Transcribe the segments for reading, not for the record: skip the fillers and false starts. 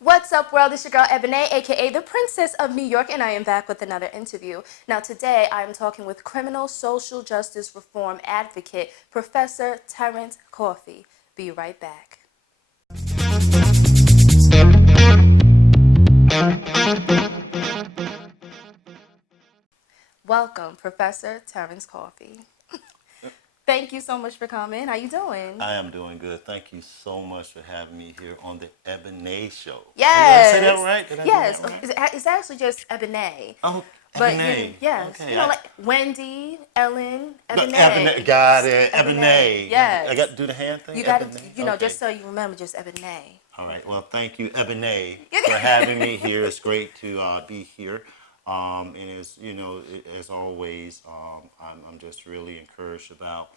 What's up, world? It's your girl Ebonée, aka the Princess of New York, and I am back with another interview. Now, today I am talking with criminal social justice reform advocate Professor Terrance Coffie. Be right back. Welcome, Professor Terrance Coffie. Thank you so much for coming. How you doing? I am doing good. Thank you so much for having me here on the Ebonée Show. Did I say that Yes. right? Did I do Yes. that right? It's actually just Ebonée. Oh, But Ebonée. yes, Okay. like Wendy, Ellen, Ebonée. Ebonée, Got it. Ebonée. Ebonée. I got Yes, to do the hand thing? you got to, Ebonée. just Okay. so you remember, just Ebonée. All right. Well, thank you, Ebonée, for having me here. It's great to be here. And as always, I'm just really encouraged about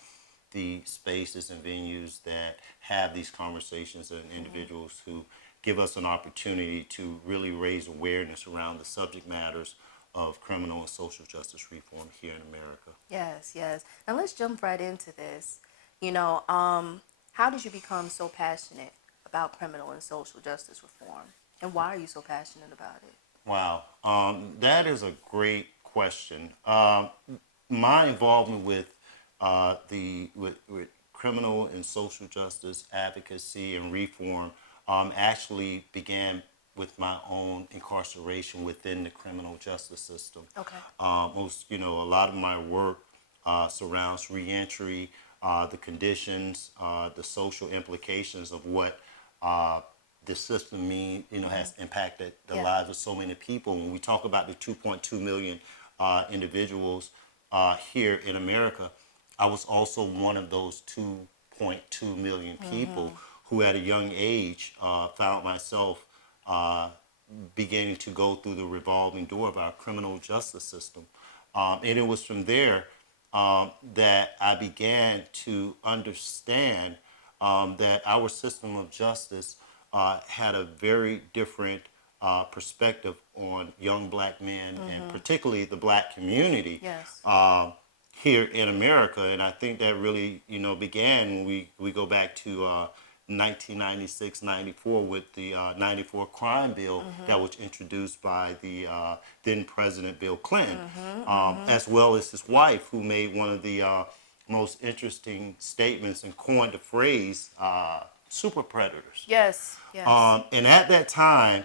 the spaces and venues that have these conversations and individuals who give us an opportunity to really raise awareness around the subject matters of criminal and social justice reform here in America. Yes, yes. Now let's jump right into this. How did you become so passionate about criminal and social justice reform, and why are you so passionate about it? Wow, that is a great question. My involvement with with criminal and social justice advocacy and reform actually began with my own incarceration within the criminal justice system. Okay. A lot of my work surrounds reentry, the conditions, the social implications of what the system has impacted the Yeah. lives of so many people. When we talk about the 2.2 million individuals here in America, I was also one of those 2.2 million people who at a young age found myself beginning to go through the revolving door of our criminal justice system. And it was from there that I began to understand that our system of justice had a very different perspective on young black men and particularly the black community Yes. here in America. And I think that really, began when we go back to 1996, 94 with the 94 crime bill that was introduced by the then President Bill Clinton, as well as his wife, who made one of the most interesting statements and coined the phrase super predators. Yes. Yes. And at that time,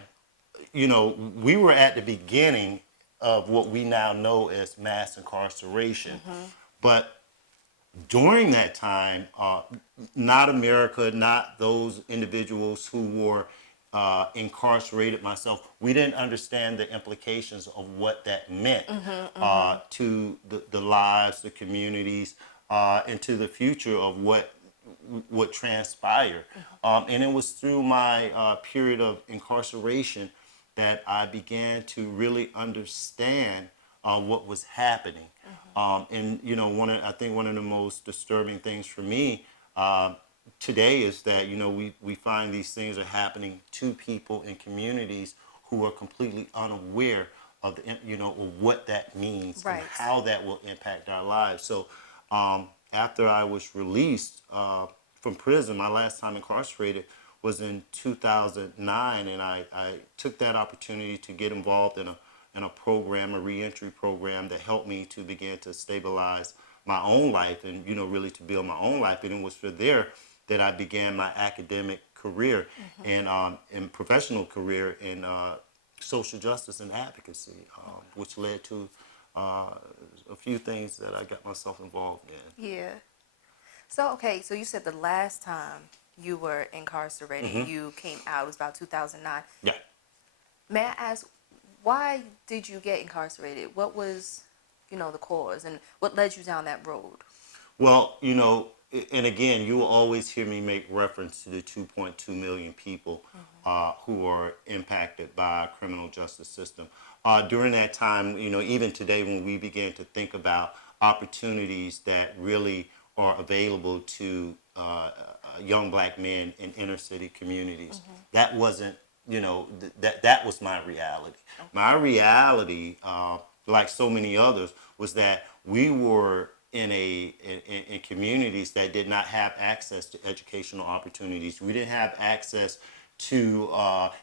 we were at the beginning of what we now know as mass incarceration. But during that time, not America, not those individuals who were incarcerated, myself, we didn't understand the implications of what that meant to the lives, the communities, and to the future of what would transpire. And it was through my period of incarceration that I began to really understand what was happening. And I think one of the most disturbing things for me today is that we find these things are happening to people in communities who are completely unaware of of what that means Right. and how that will impact our lives. So after I was released from prison, my last time incarcerated was in 2009, and I took that opportunity to get involved in a program, a reentry program that helped me to begin to stabilize my own life and really to build my own life. And it was for there that I began my academic career and professional career in social justice and advocacy, which led to a few things that I got myself involved in. Yeah. So you said the last time you were incarcerated, you came out, it was about 2009. Yeah. May I ask, why did you get incarcerated? What was, the cause, and what led you down that road? Well, and again, you will always hear me make reference to the 2.2 million people who are impacted by our criminal justice system. During that time, even today when we begin to think about opportunities that really are available to young black men in inner city communities, that wasn't, that was my reality. Okay. My reality, like so many others, was that we were in communities that did not have access to educational opportunities. We didn't have access to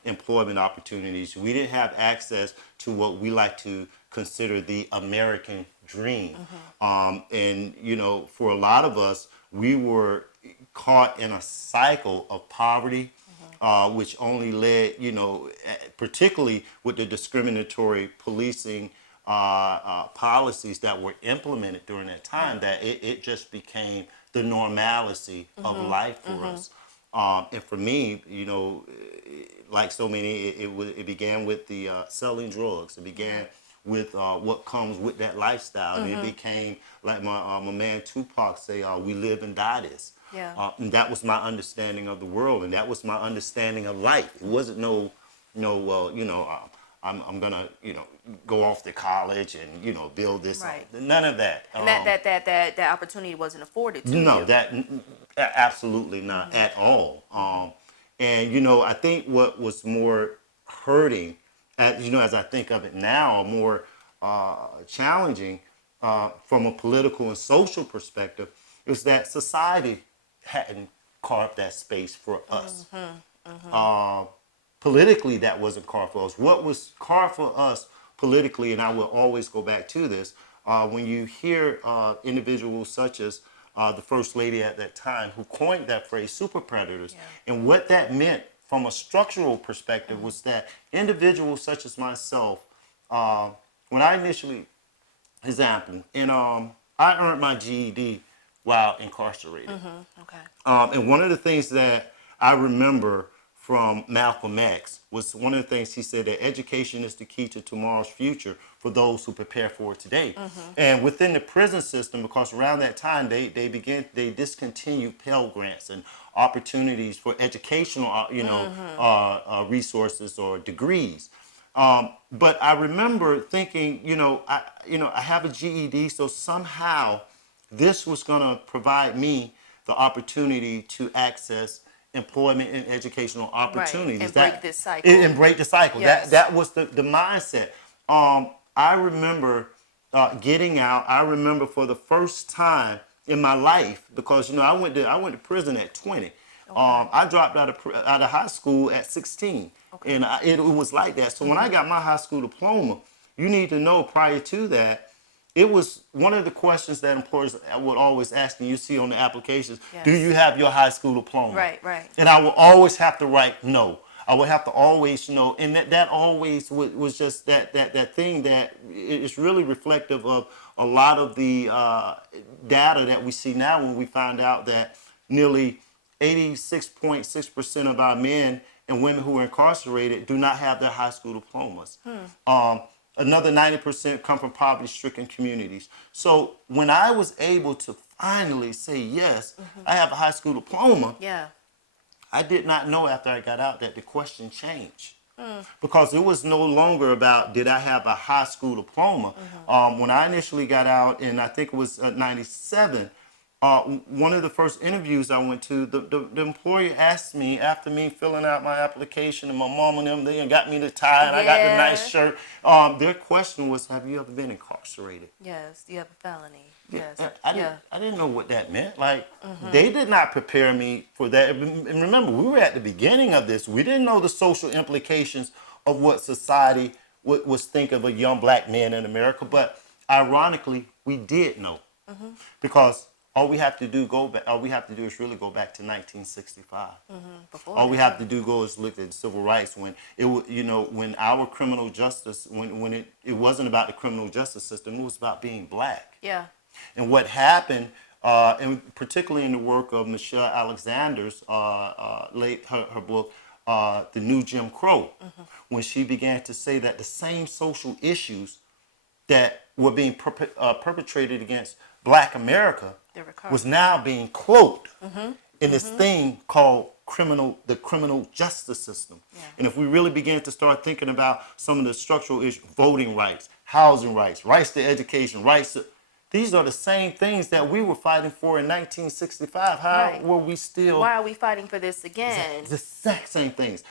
employment opportunities. We didn't have access to what we like to consider the American dream. And, you know, for a lot of us, we were caught in a cycle of poverty, which only led, you know, particularly with the discriminatory policing policies that were implemented during that time, that it just became the normalcy of life for us. And for me, you know, like so many, it began with the selling drugs. It began with what comes with that lifestyle. And it became, like my man Tupac say, we live and die this. Yeah. And that was my understanding of the world, and that was my understanding of life. It wasn't well, you know, I'm gonna, you know, go off to college and, you know, build this. Right. None of that. And that opportunity wasn't afforded to No, you. that absolutely not at all. And you know, I think what was more hurting, you know, as I think of it now, more challenging from a political and social perspective, is that society hadn't carved that space for us. Politically, that wasn't carved for us. What was carved for us politically, and I will always go back to this, when you hear individuals such as the First Lady at that time, who coined that phrase, super predators, and what that meant from a structural perspective was that individuals such as myself, when I initially, example, and I earned my GED while incarcerated. Okay. And one of the things that I remember from Malcolm X was one of the things he said, that education is the key to tomorrow's future for those who prepare for it today. And within the prison system, because around that time they discontinued Pell Grants and opportunities for educational resources or degrees. But I remember thinking, I have a GED, so somehow this was going to provide me the opportunity to access employment and educational opportunities. Right. And break this cycle. And break the cycle. Yes. That was the mindset. I remember getting out. I remember for the first time in my life, because I went to prison at 20. Okay. I dropped out of high school at 16. Okay. And it was like that. So when I got my high school diploma, you need to know prior to that, it was one of the questions that employers would always ask, and you see on the applications, yes. Do you have your high school diploma? Right. And I will always have to write no. I would have to always know, and that always was just that thing that is really reflective of a lot of the data that we see now, when we find out that nearly 86.6% of our men and women who are incarcerated do not have their high school diplomas. Another 90% come from poverty-stricken communities. So when I was able to finally say, yes, I have a high school diploma, I did not know after I got out that the question changed. Because it was no longer about, did I have a high school diploma? When I initially got out, and I think it was 97, one of the first interviews I went to, the employer asked me, after me filling out my application, and my mom and them, they got me the tie, and I got the nice shirt. Their question was, have you ever been incarcerated? Yes. Do you have a felony? Yes. I didn't know what that meant. Like, they did not prepare me for that. And remember, we were at the beginning of this. We didn't know the social implications of what society was thinking of a young black man in America. But ironically, we did know. Because all we have to do is really go back to 1965. All we have to do is look at civil rights, when when our criminal justice, when it wasn't about the criminal justice system, it was about being black. Yeah. And what happened, and particularly in the work of Michelle Alexander's her book, The New Jim Crow, when she began to say that the same social issues that were being perpetrated against Black America was now being cloaked in this thing called the criminal justice system. And if we really begin to start thinking about some of the structural issues, voting rights, housing rights, rights to education, these are the same things that we were fighting for in 1965. How were we still? Why are we fighting for this again? The exact same things.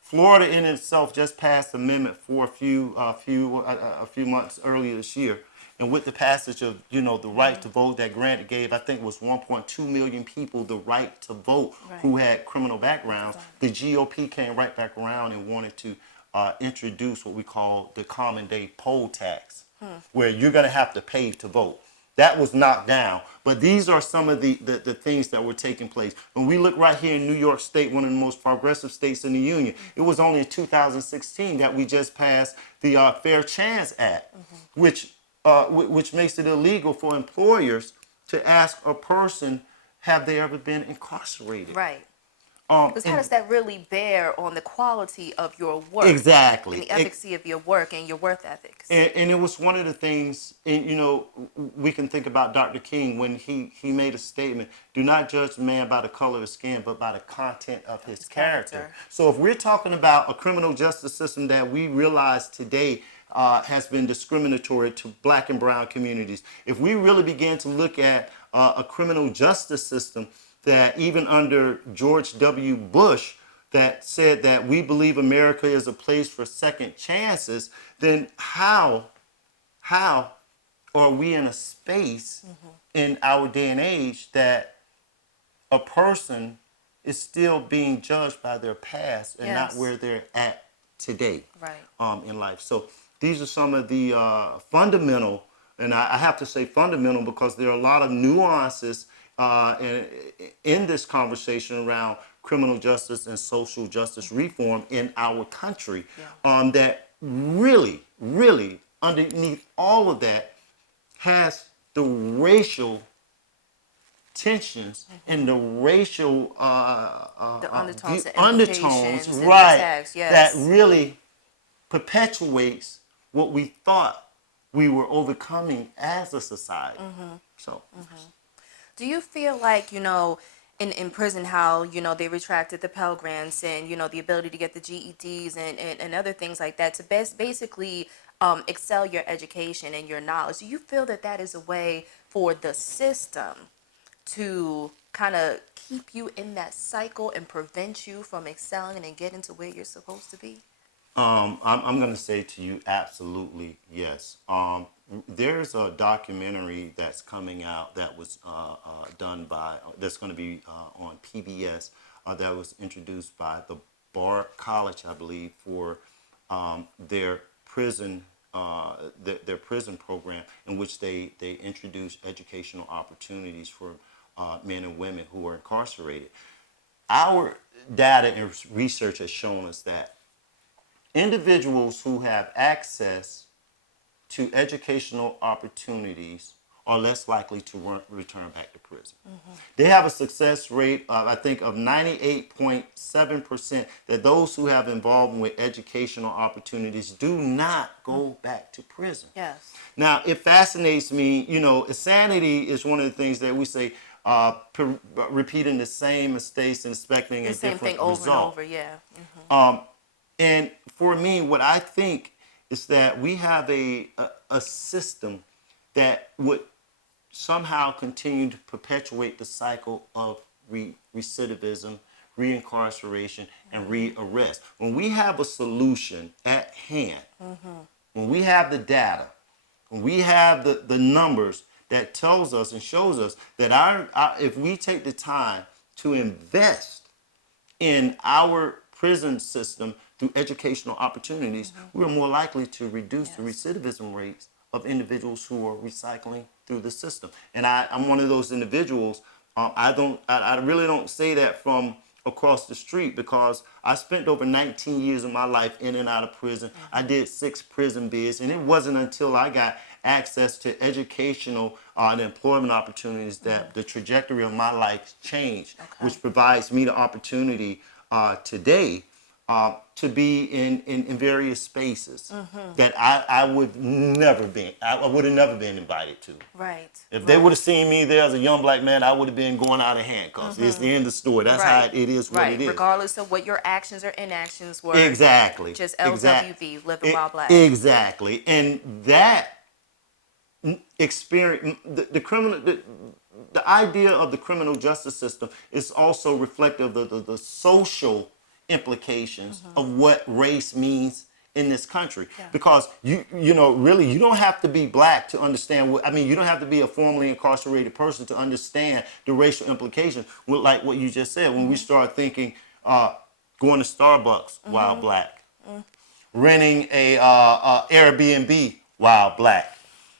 Florida in itself just passed Amendment 4 a few months earlier this year, And with the passage of, the right to vote that granted gave, I think it was 1.2 million people the right to vote who had criminal backgrounds, the GOP came right back around and wanted to introduce what we call the common day poll tax, where you're going to have to pay to vote. That was knocked down. But these are some of the things that were taking place. When we look right here in New York State, one of the most progressive states in the union, it was only in 2016 that we just passed the Fair Chance Act, which makes it illegal for employers to ask a person, have they ever been incarcerated? Right. Because how does that really bear on the quality of your work? Exactly. And the efficacy of your work and your work ethics? And it was one of the things, and we can think about Dr. King when he made a statement, do not judge a man by the color of his skin, but by the content of his character. So if we're talking about a criminal justice system that we realize today has been discriminatory to black and brown communities, if we really begin to look at a criminal justice system that even under George W. Bush that said that we believe America is a place for second chances, then how are we in a space in our day and age that a person is still being judged by their past and not where they're at today in life? So these are some of the fundamental, and I have to say fundamental because there are a lot of nuances in this conversation around criminal justice and social justice reform in our country that really, really underneath all of that has the racial tensions and the racial the undertones, undertones and right, the tags, that really perpetuates what we thought we were overcoming as a society. So. Do you feel like, in prison how, they retracted the Pell Grants and, the ability to get the GEDs and other things like that to basically excel your education and your knowledge? Do you feel that that is a way for the system to kind of keep you in that cycle and prevent you from excelling and getting to where you're supposed to be? I'm going to say to you, absolutely yes. There's a documentary that's coming out that was done by, that's going to be on PBS, that was introduced by the Bar College, I believe, for their prison their prison program, in which they introduce educational opportunities for men and women who are incarcerated. Our data and research has shown us that individuals who have access to educational opportunities are less likely to return back to prison. They have a success rate, I think, of 98.7%, that those who have involvement with educational opportunities do not go back to prison. Yes. Now, it fascinates me, insanity is one of the things that we say, repeating the same mistakes and expecting a different result. The same thing over and over, yeah. And for me, what I think is that we have a system that would somehow continue to perpetuate the cycle of recidivism, reincarceration, and rearrest. When we have a solution at hand, when we have the data, when we have the numbers that tells us and shows us that if we take the time to invest in our prison system through educational opportunities, we're more likely to reduce the recidivism rates of individuals who are recycling through the system. And I'm one of those individuals. I really don't say that from across the street, because I spent over 19 years of my life in and out of prison. I did 6 prison bids, and it wasn't until I got access to educational and employment opportunities that the trajectory of my life changed, which provides me the opportunity today to be in various spaces that I would never be. I would have never been invited to. Right. If they would have seen me there as a young black man, I would have been going out of handcuffs. It's the end of the story. That's how it is what it is. Regardless of what your actions or inactions were. Exactly. Just LWV, living while black. Exactly. And that experience, the idea of the criminal justice system is also reflective of the social implications of what race means in this country. Yeah. Because really, you don't have to be black to understand you don't have to be a formerly incarcerated person to understand the racial implications, like what you just said. When we start thinking, going to Starbucks while black, renting a Airbnb while black,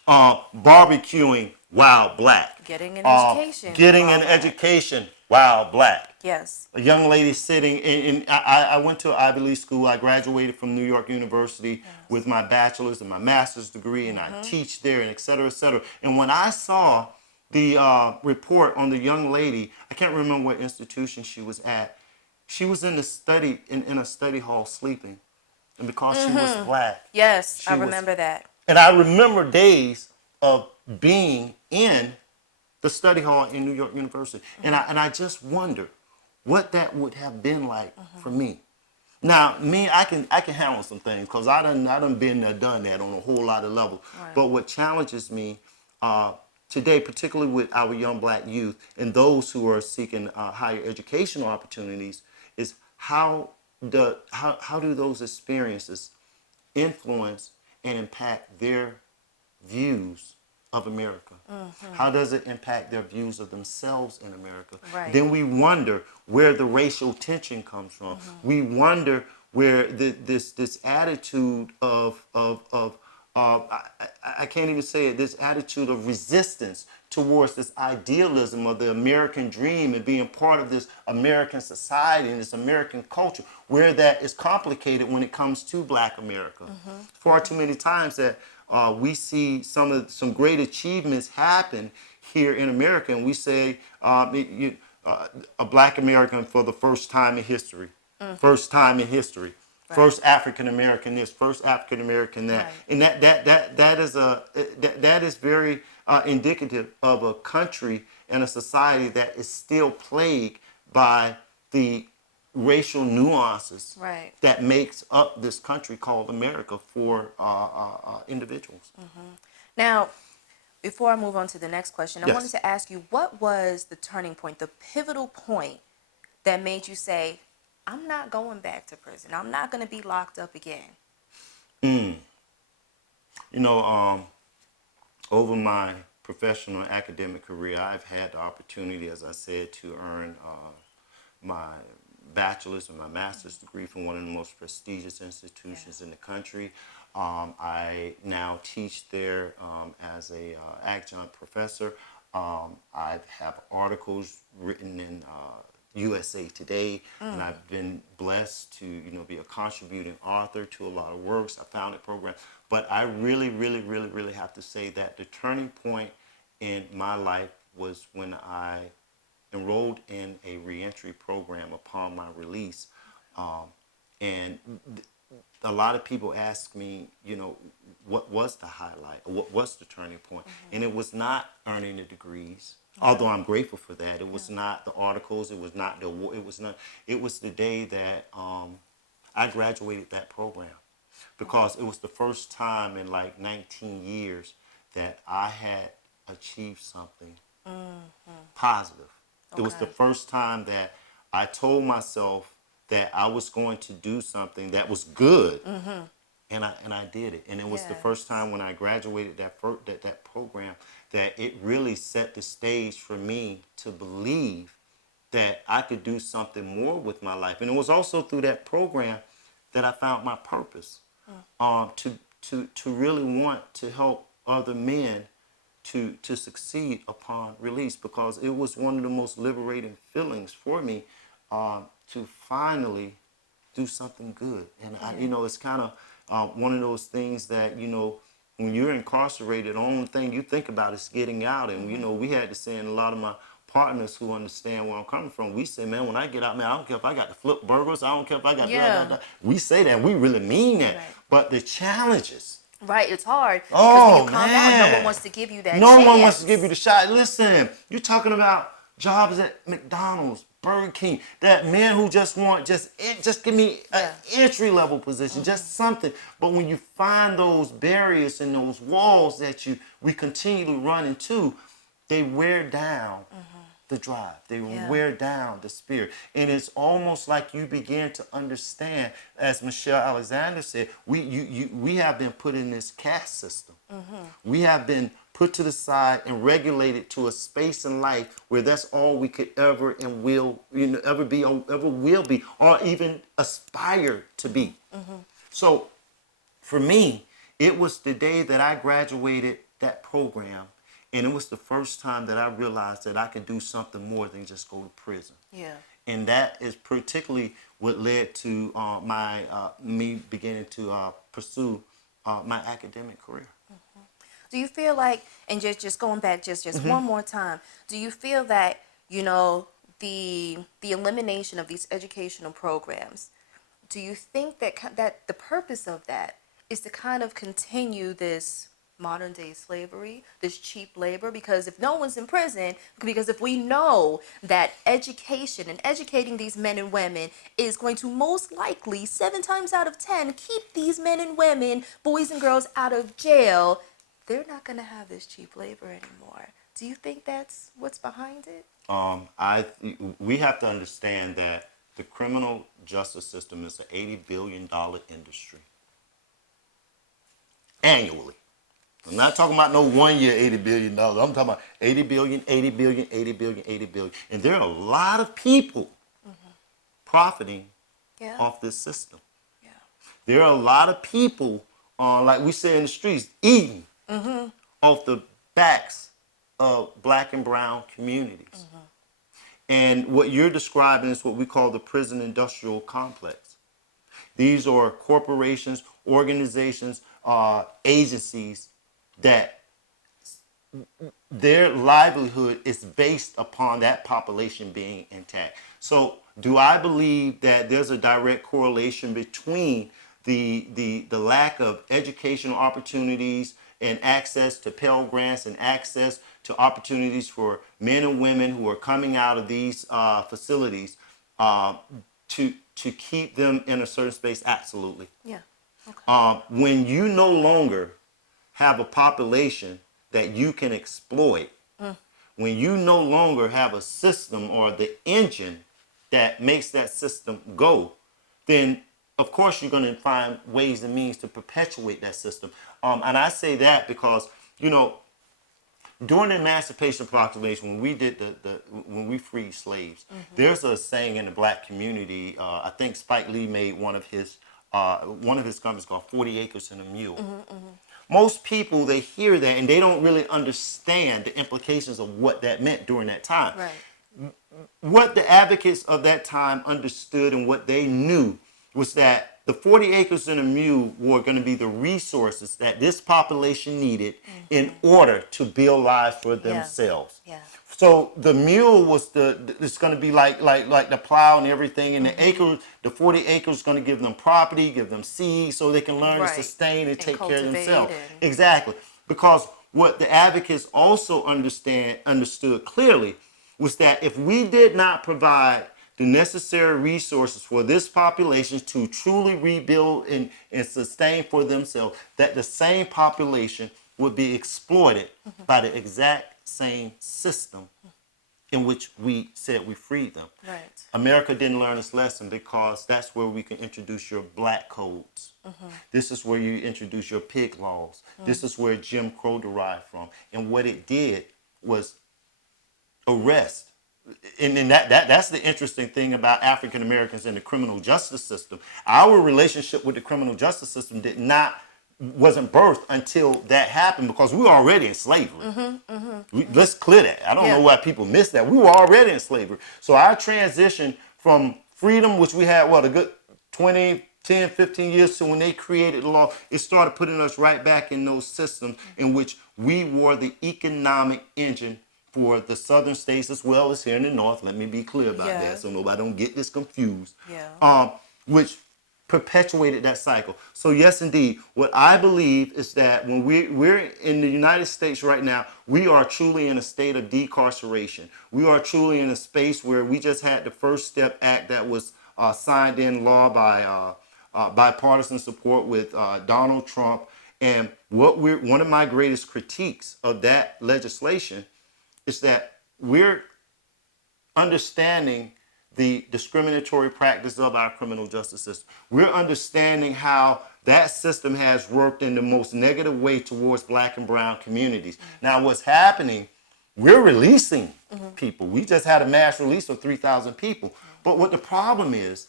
barbecuing while black, Getting an education. getting while an black. education while black. Yes. A young lady sitting in I went to an Ivy League school. I graduated from New York University with my bachelor's and my master's degree, and I teach there, and et cetera, et cetera. And when I saw the report on the young lady, I can't remember what institution she was at. She was in a study hall sleeping, and because she was black, Yes, she I was- remember that. and I remember days of being in the study hall in New York University, and I just wonder what that would have been like for me. Now, me, I can handle some things because I done been there, done that on a whole lot of levels. Right. But what challenges me today, particularly with our young black youth and those who are seeking higher educational opportunities, is how do those experiences influence and impact their views of America? How does it impact their views of themselves in America? Right. Then we wonder where the racial tension comes from. We wonder where this attitude of I can't even say it, this attitude of resistance towards this idealism of the American dream and being part of this American society and this American culture, where that is complicated when it comes to black America. Far too many times that we see some great achievements happen here in America, and we say a black American for the first time in history, first time in history, first African American this, first African American that, and that is very indicative of a country and a society that is still plagued by the racial nuances that makes up this country called America for individuals. Now, before I move on to the next question, I Yes. wanted to ask you, what was the turning point, the pivotal point that made you say, I'm not going back to prison. I'm not going to be locked up again? Over my professional and academic career, I've had the opportunity, as I said, to earn my bachelor's and my master's degree from one of the most prestigious institutions in the country. I now teach there as a adjunct professor. I have articles written in USA Today, and I've been blessed to be a contributing author to a lot of works. I founded programs, but I really have to say that the turning point in my life was when I enrolled in a reentry program upon my release, and a lot of people ask me, what was the highlight, or what was the turning point? And it was not earning the degrees, although I'm grateful for that. It was not the articles. It was not the award. It was the day that I graduated that program, because it was the first time in like 19 years that I had achieved something positive. It was the first time that I told myself that I was going to do something that was good, and I did it. And it was the first time when I graduated that program that it really set the stage for me to believe that I could do something more with my life. And it was also through that program that I found my purpose, to really want to help other men to succeed upon release, because it was one of the most liberating feelings for me to finally do something good. And it's kind of one of those things that when you're incarcerated, the only thing you think about is getting out. And we had to say, and a lot of my partners who understand where I'm coming from, we say, man, when I get out, man, I don't care if I got to flip burgers, I don't care if I got blah. We say that, we really mean that. Right. But the challenges. Right, it's hard. Because when you come out, no man. one wants to give you that No chance. one wants to give you the shot. Listen, you're talking about jobs at McDonald's, Burger King, that men who just want, just give me an entry level position, just something. But when you find those barriers and those walls that we continue to run into, they wear down the drive. They Yeah. wear down the spirit. And it's almost like you begin to understand, as Michelle Alexander said, we have been put in this caste system. We have been put to the side and regulated to a space in life where that's all we could ever and will, ever be, or ever will be, or even aspire to be. So for me, it was the day that I graduated that program, and it was the first time that I realized that I could do something more than just go to prison. Yeah. And that is particularly what led to me beginning to pursue my academic career. Do you feel like, and just going back just one more time, do you feel that, the elimination of these educational programs, do you think that the purpose of that is to kind of continue this modern day slavery, this cheap labor? Because if no one's in prison, because if we know that education and educating these men and women is going to most likely 7 times out of 10 keep these men and women, boys and girls, out of jail, they're not going to have this cheap labor anymore. Do you think that's what's behind it? We have to understand that the criminal justice system is an $80 billion industry annually. I'm not talking about no 1 year $80 billion. I'm talking about 80 billion, 80 billion, 80 billion, 80 billion. And there are a lot of people profiting Yeah. off this system. Yeah. There are a lot of people, like we say in the streets, eating off the backs of black and brown communities. And what you're describing is what we call the prison industrial complex. These are corporations, organizations, agencies that their livelihood is based upon that population being intact. So do I believe that there's a direct correlation between the lack of educational opportunities and access to Pell Grants and access to opportunities for men and women who are coming out of these facilities to keep them in a certain space? Absolutely. Yeah. Okay. When you no longer have a population that you can exploit, when you no longer have a system or the engine that makes that system go, then of course you're going to find ways and means to perpetuate that system. And I say that because, during the Emancipation Proclamation, when we did when we freed slaves, there's a saying in the black community. I think Spike Lee made one of his comments called 40 acres and a mule. Most people, they hear that and they don't really understand the implications of what that meant during that time. Right. What the advocates of that time understood and what they knew was that the 40 acres and a mule were going to be the resources that this population needed in order to build lives for themselves. Yeah. So the mule was it's going to be like the plow and everything, and the 40 acres is going to give them property, give them seeds, so they can learn to sustain and take care of themselves. Exactly, because what the advocates also understood clearly was that if we did not provide the necessary resources for this population to truly rebuild and sustain for themselves, that the same population would be exploited by the exact same system in which we said we freed them. Right. America didn't learn this lesson because that's where we can introduce your black codes. This is where you introduce your pig laws. This is where Jim Crow derived from. And what it did was arrest. And that's the interesting thing about African Americans in the criminal justice system. Our relationship with the criminal justice system wasn't birthed until that happened, because we were already in slavery. Let's clear that. I don't know why people miss that. We were already in slavery. So our transition from freedom, which we had, a good 20, 10, 15 years to when they created the law, it started putting us right back in those systems in which we were the economic engine for the southern states as well as here in the north. Let me be clear about that so nobody don't get this confused. Which perpetuated that cycle. So yes, indeed, what I believe is that when we're in the United States right now, we are truly in a state of decarceration. We are truly in a space where we just had the First Step Act that was signed in law by bipartisan support with Donald Trump. And one of my greatest critiques of that legislation is that we're understanding the discriminatory practice of our criminal justice system. We're understanding how that system has worked in the most negative way towards black and brown communities. Now, what's happening, we're releasing people. We just had a mass release of 3,000 people. But what the problem is,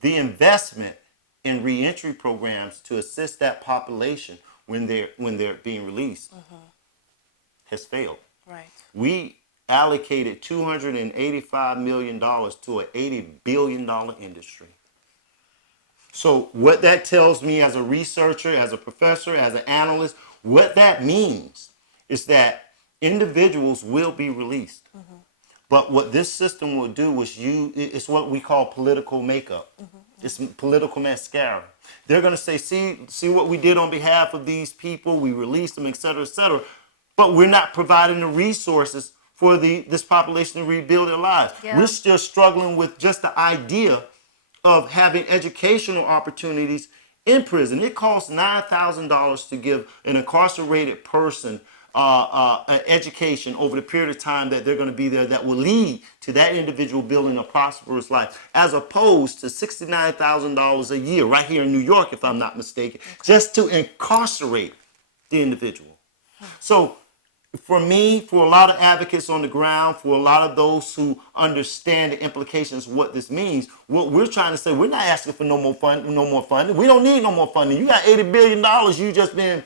the investment in reentry programs to assist that population when they're being released has failed. Right. We allocated $285 million to an $80 billion industry. So what that tells me as a researcher, as a professor, as an analyst, what that means is that individuals will be released. But what this system will do is it's what we call political makeup. It's political mascara. They're going to say, see what we did on behalf of these people. We released them, et cetera, et cetera. But we're not providing the resources for this population to rebuild their lives. Yeah. We're still struggling with just the idea of having educational opportunities in prison. It costs $9,000 to give an incarcerated person an education over the period of time that they're going to be there that will lead to that individual building a prosperous life, as opposed to $69,000 a year right here in New York, if I'm not mistaken, just to incarcerate the individual. So for me, for a lot of advocates on the ground, for a lot of those who understand the implications of what this means, what we're trying to say, we're not asking for no more funding. We don't need no more funding. You got $80 billion you just been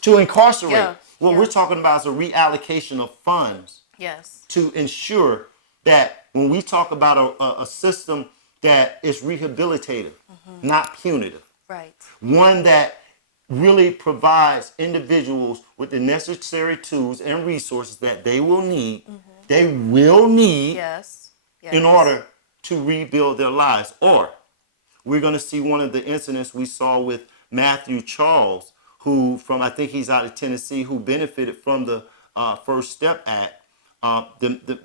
to incarcerate. Yeah. What we're talking about is a reallocation of funds Yes. to ensure that when we talk about a system that is rehabilitative, not punitive, Right. one that really provides individuals with the necessary tools and resources that they will need, Yes. Yes. in order to rebuild their lives. Or we're going to see one of the incidents we saw with Matthew Charles, who I think he's out of Tennessee, who benefited from the First Step Act.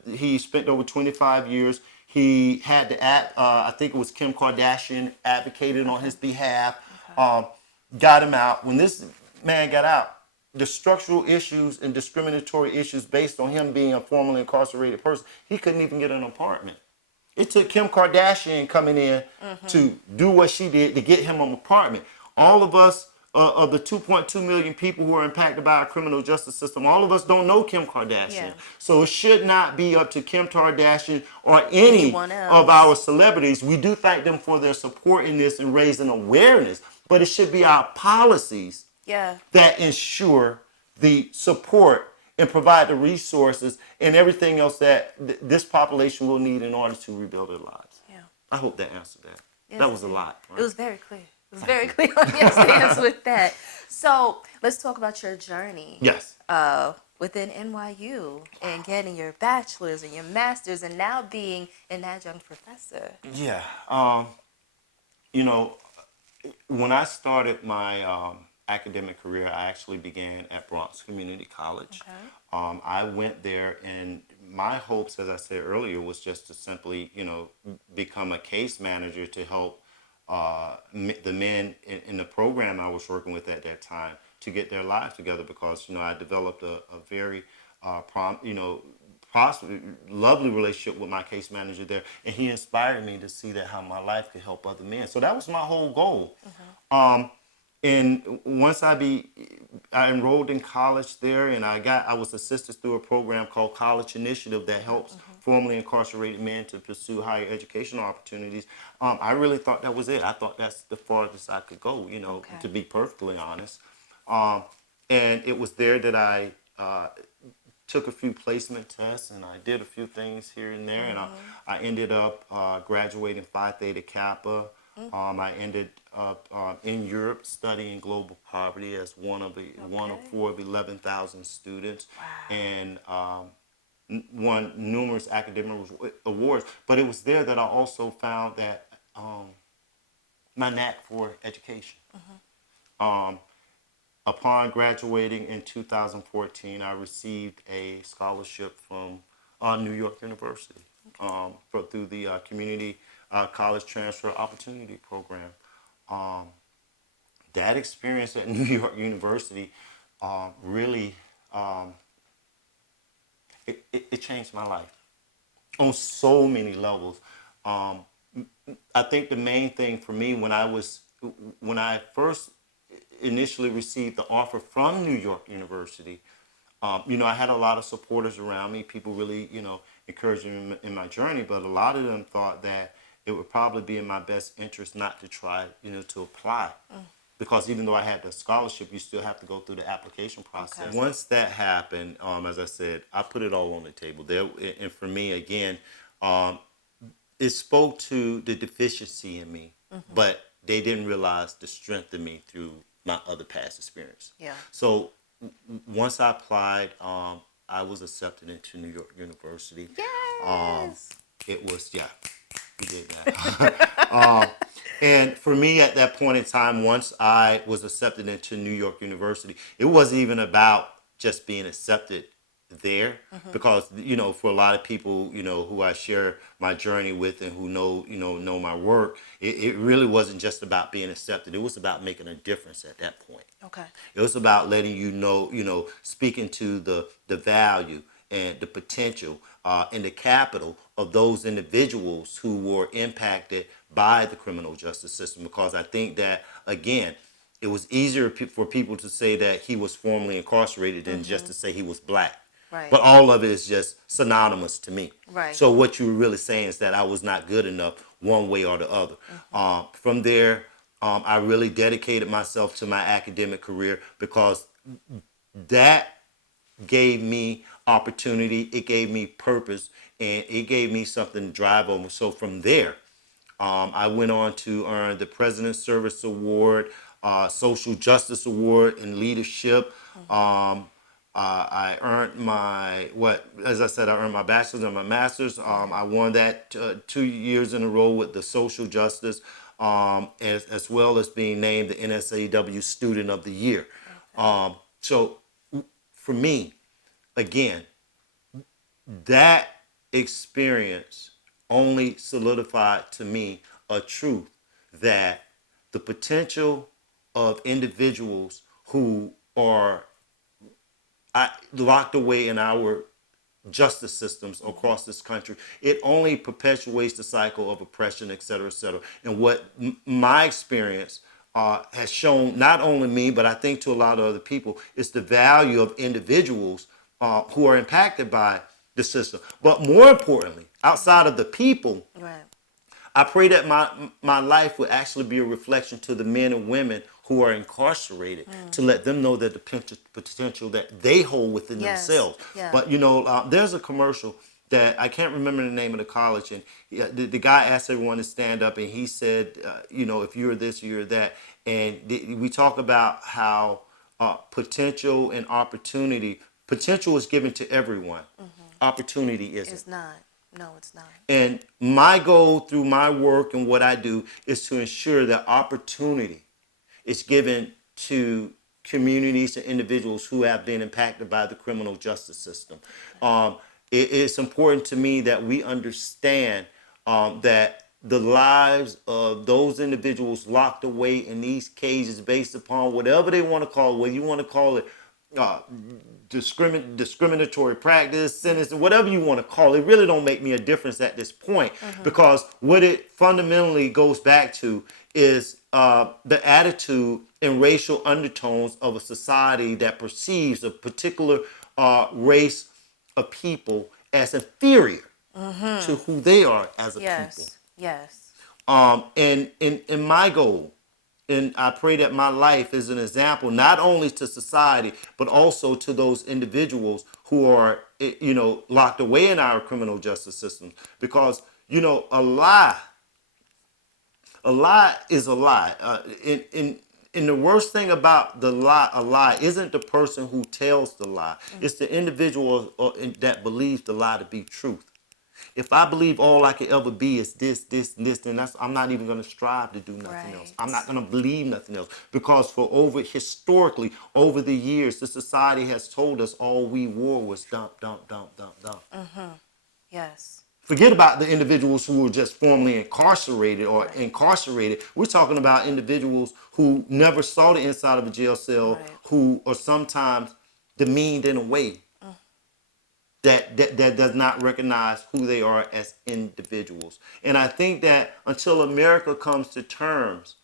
He spent over 25 years. He had to act, I think it was Kim Kardashian advocated on his behalf, got him out. When this man got out, the structural issues and discriminatory issues based on him being a formerly incarcerated person, he couldn't even get an apartment. It took Kim Kardashian coming in to do what she did to get him an apartment. All of us, of the 2.2 million people who are impacted by our criminal justice system, all of us don't know Kim Kardashian. Yeah. So it should not be up to Kim Kardashian or any Anyone else. of our celebrities. We do thank them for their support in this and raising awareness, but it should be our policies that ensure the support and provide the resources and everything else that this population will need in order to rebuild their lives. Yeah. I hope that answered that. Yes, That was a lot. Right? It was very clear. It was very clear on your stance with that. So let's talk about your journey. Yes. Within NYU and getting your bachelor's and your master's and now being an adjunct professor. Yeah. When I started my academic career, I actually began at Bronx Community College. Okay. I went there, and my hopes, as I said earlier, was just to simply, become a case manager to help the men in the program I was working with at that time to get their lives together, because I developed a very lovely relationship with my case manager there, and he inspired me to see that how my life could help other men. So that was my whole goal. And once I enrolled in college there, and I was assisted through a program called College Initiative that helps formerly incarcerated men to pursue higher educational opportunities. I really thought that was it. I thought that's the farthest I could go, to be perfectly honest. And it was there that I took a few placement tests, and I did a few things here and there, and I ended up graduating Phi Theta Kappa. I ended up in Europe studying global poverty as one of 4 of 11,000 students, and won numerous academic awards. But it was there that I also found that my knack for education. Upon graduating in 2014, I received a scholarship from New York University through the Community College Transfer Opportunity Program. That experience at New York University really it changed my life on so many levels. I think the main thing for me when I first initially received the offer from New York University, I had a lot of supporters around me. People really, encouraged me in my journey, but a lot of them thought that it would probably be in my best interest not to try, to apply. Because even though I had the scholarship, you still have to go through the application process. Okay. Once that happened, as I said, I put it all on the table there. And for me, again, it spoke to the deficiency in me, but they didn't realize the strength in me through my other past experience. Yeah. So once I applied, I was accepted into New York University. Yes. It was, yeah, we did that. And for me at that point in time, once I was accepted into New York University, it wasn't even about just being accepted there, because for a lot of people who I share my journey with and who know my work, it really wasn't just about being accepted. It was about making a difference at that point. Okay. It was about letting speaking to the value and the potential and the capital of those individuals who were impacted by the criminal justice system, because I think that, again, it was easier for people to say that he was formerly incarcerated than just to say he was black. Right. But all of it is just synonymous to me. Right. So what you were really saying is that I was not good enough one way or the other. From there, I really dedicated myself to my academic career, because that gave me opportunity, it gave me purpose, and it gave me something to drive on. So from there, I went on to earn the President's Service Award, Social Justice Award in Leadership. I earned my, as I said, I earned my bachelor's and my master's. I won that 2 years in a row with the social justice, as well as being named the NSAW Student of the Year. So for me, again, that experience only solidified to me a truth that the potential of individuals who are locked away in our justice systems across this country, it only perpetuates the cycle of oppression, et cetera, et cetera. And what my experience has shown, not only me, but I think to a lot of other people, is the value of individuals who are impacted by the system. But more importantly, outside of the people, right, I pray that my life will actually be a reflection to the men and women who are incarcerated, to let them know that the potential that they hold within themselves. Yeah. But there's a commercial that I can't remember the name of the college, and the guy asked everyone to stand up, and he said, if you're this, you're that, and we talk about how potential and opportunity. Potential is given to everyone. Opportunity isn't. It's not. No, it's not. And my goal through my work and what I do is to ensure that opportunity is given to communities and individuals who have been impacted by the criminal justice system. It's important to me that we understand that the lives of those individuals locked away in these cages, based upon whatever they want to call it, whether you want to call it discriminatory practice, sentence, whatever you want to call it, really don't make me a difference at this point, because what it fundamentally goes back to is the attitude and racial undertones of a society that perceives a particular race of people as inferior to who they are as a people. Yes. And my goal, and I pray that my life is an example not only to society, but also to those individuals who are, locked away in our criminal justice system. Because, a lie is a lie. And the worst thing about a lie isn't the person who tells the lie. It's the individual that believes the lie to be truth. If I believe all I could ever be is this, and this, then I'm not even going to strive to do nothing else. I'm not going to believe nothing else. Because historically, over the years, the society has told us all we wore was dump, dump, dump, dump, dump. Yes. Forget about the individuals who were just formerly incarcerated or incarcerated. We're talking about individuals who never saw the inside of a jail cell, who are sometimes demeaned in a way that does not recognize who they are as individuals. And I think that until America comes to terms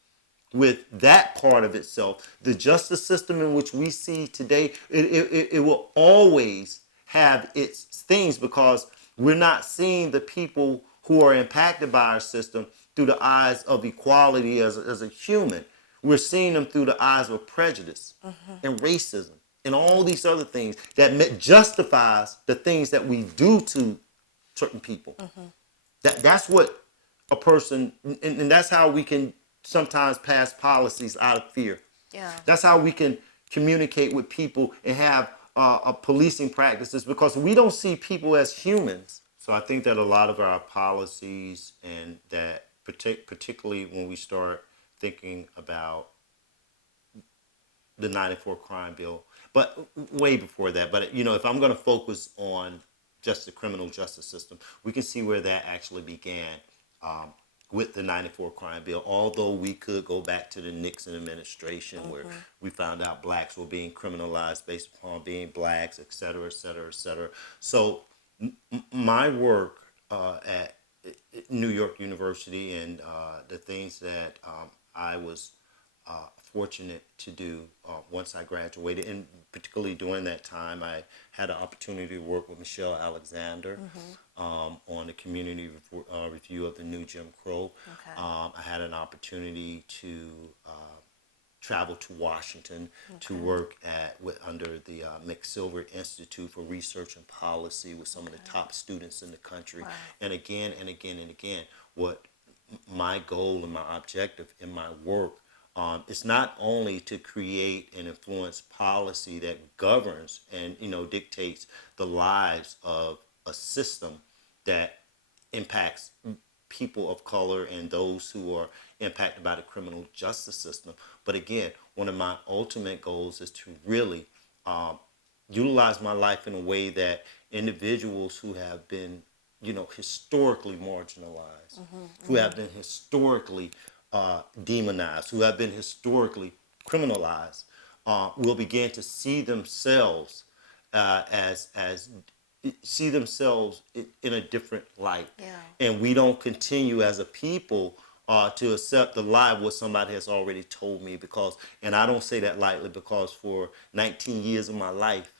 with that part of itself, the justice system in which we see today, it will always have its things, because we're not seeing the people who are impacted by our system through the eyes of equality as a human. We're seeing them through the eyes of prejudice and racism and all these other things that justifies the things that we do to certain people. That's what a person, and that's how we can sometimes pass policies out of fear. Yeah. That's how we can communicate with people and have policing practices, because we don't see people as humans. So I think that a lot of our policies, and that particularly when we start thinking about the 94 crime bill, but way before that. But, if I'm going to focus on just the criminal justice system, we can see where that actually began with the 94 crime bill, although we could go back to the Nixon administration where we found out blacks were being criminalized based upon being blacks, et cetera, et cetera, et cetera. So my work at New York University, and the things that I was fortunate to do once I graduated, and particularly during that time, I had an opportunity to work with Michelle Alexander on the community review of the new Jim Crow. Okay. I had an opportunity to travel to Washington to work under the McSilver Institute for Research and Policy with some of the top students in the country. Wow. And again and again and again, what my goal and my objective in my work is not only to create and influence policy that governs and dictates the lives of a system that impacts people of color and those who are impacted by the criminal justice system. But again, one of my ultimate goals is to really utilize my life in a way that individuals who have been, historically marginalized, who have been historically demonized, who have been historically criminalized, will begin to see themselves as see themselves in a different light. Yeah. And we don't continue as a people to accept the lie of what somebody has already told me, and I don't say that lightly, because for 19 years of my life,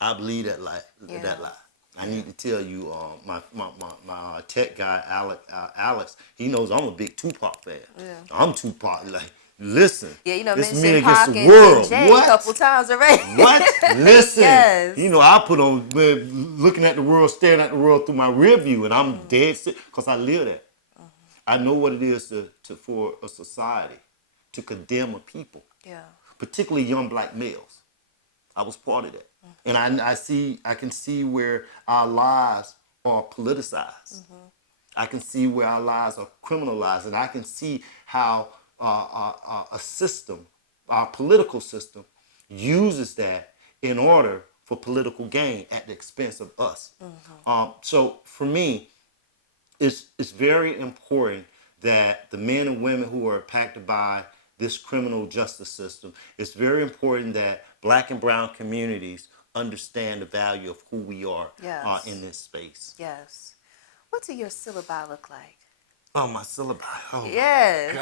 I believe that lie. Yeah. That lie. I need to tell you, my tech guy, Alex, he knows I'm a big Tupac fan. Yeah. I'm Tupac. Like, listen. Yeah, this mentioned me against Pac the and world. Jay What? a couple times already. What? Listen. Yes. I put on looking at the world, staring at the world through my rear view, and I'm dead sick because I live that. I know what it is to for a society to condemn a people, particularly young black males. I was part of that. And I can see where our lives are politicized. I can see where our lives are criminalized, and I can see how a system, our political system, uses that in order for political gain at the expense of us. So for me, it's very important that the men and women who are impacted by this criminal justice system, it's very important that black and brown communities understand the value of who we are in this space. Yes. What do your syllabi look like? Oh, my syllabi. Oh, yes.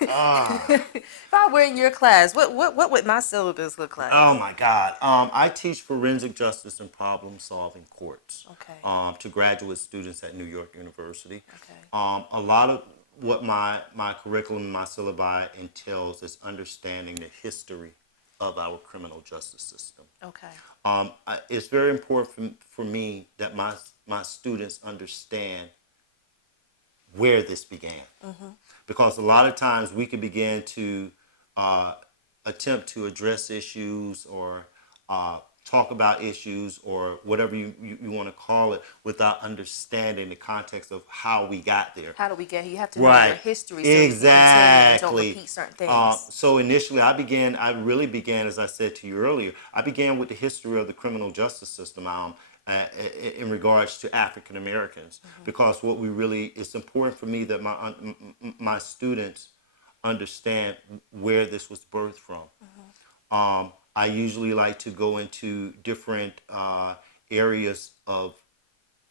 my God. If I were in your class, what would my syllabus look like? Oh, my God. I teach forensic justice and problem-solving courts to graduate students at New York University. Okay. A lot of what my curriculum and my syllabi entails is understanding the history of our criminal justice system. Okay. It's very important for me that my students understand where this began. Because a lot of times we can begin to attempt to address issues or talk about issues or whatever you want to call it without understanding the context of how we got there. How do we get here? You have to know your history so you can don't repeat certain things. So initially I really began, as I said to you earlier, I began with the history of the criminal justice system in regards to African Americans, because it's important for me that my students understand where this was birthed from. I usually like to go into different areas of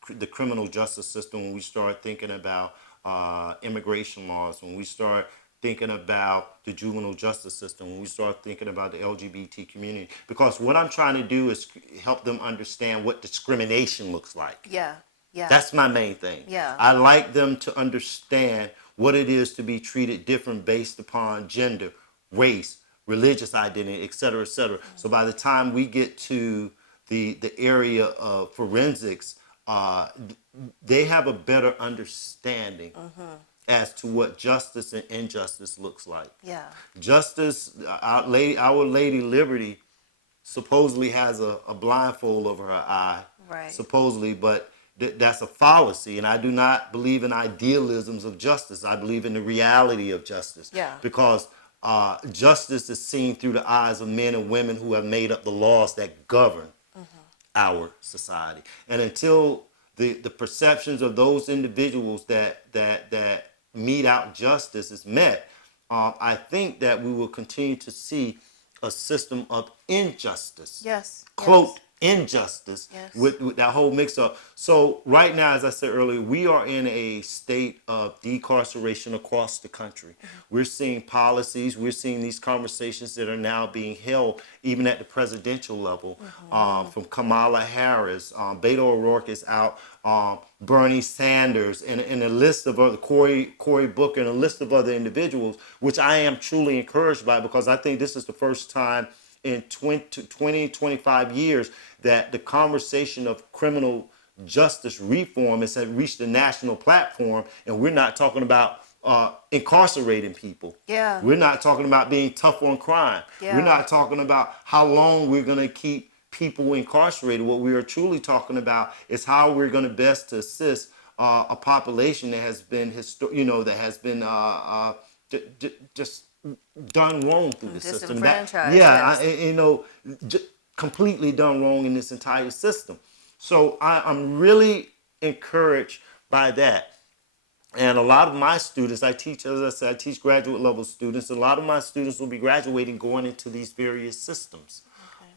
the criminal justice system, when we start thinking about immigration laws, when we start thinking about the juvenile justice system, when we start thinking about the LGBT community. Because what I'm trying to do is help them understand what discrimination looks like. Yeah. Yeah. That's my main thing. Yeah. I like them to understand what it is to be treated different based upon gender, race, religious identity, et cetera, et cetera. So by the time we get to the area of forensics, they have a better understanding as to what justice and injustice looks like. Yeah. Justice, Our Lady Liberty supposedly has a blindfold over her eye, Right. supposedly, but that's a fallacy. And I do not believe in idealisms of justice. I believe in the reality of justice. Yeah. Because justice is seen through the eyes of men and women who have made up the laws that govern our society. And until the perceptions of those individuals that mete out justice is met, I think that we will continue to see a system of injustice. Yes. Cloaked injustice Yes. with that whole mix up. So right now, as I said earlier, we are in a state of decarceration across the country. We're seeing policies, we're seeing these conversations that are now being held even at the presidential level, from Kamala Harris, Beto O'Rourke is out, Bernie Sanders, and a list of other, Cory Booker, and a list of other individuals, which I am truly encouraged by, because I think this is the first time in 25 years that the conversation of criminal justice reform has reached a national platform, and we're not talking about incarcerating people. Yeah. We're not talking about being tough on crime. Yeah. We're not talking about how long we're going to keep people incarcerated. What we are truly talking about is how we're going to best to assist a population that has been just done wrong through the system. Disenfranchised, Yeah, yes. completely done wrong in this entire system. So I'm really encouraged by that. And a lot of my students, I teach, as I said, I teach graduate level students. A lot of my students will be graduating going into these various systems.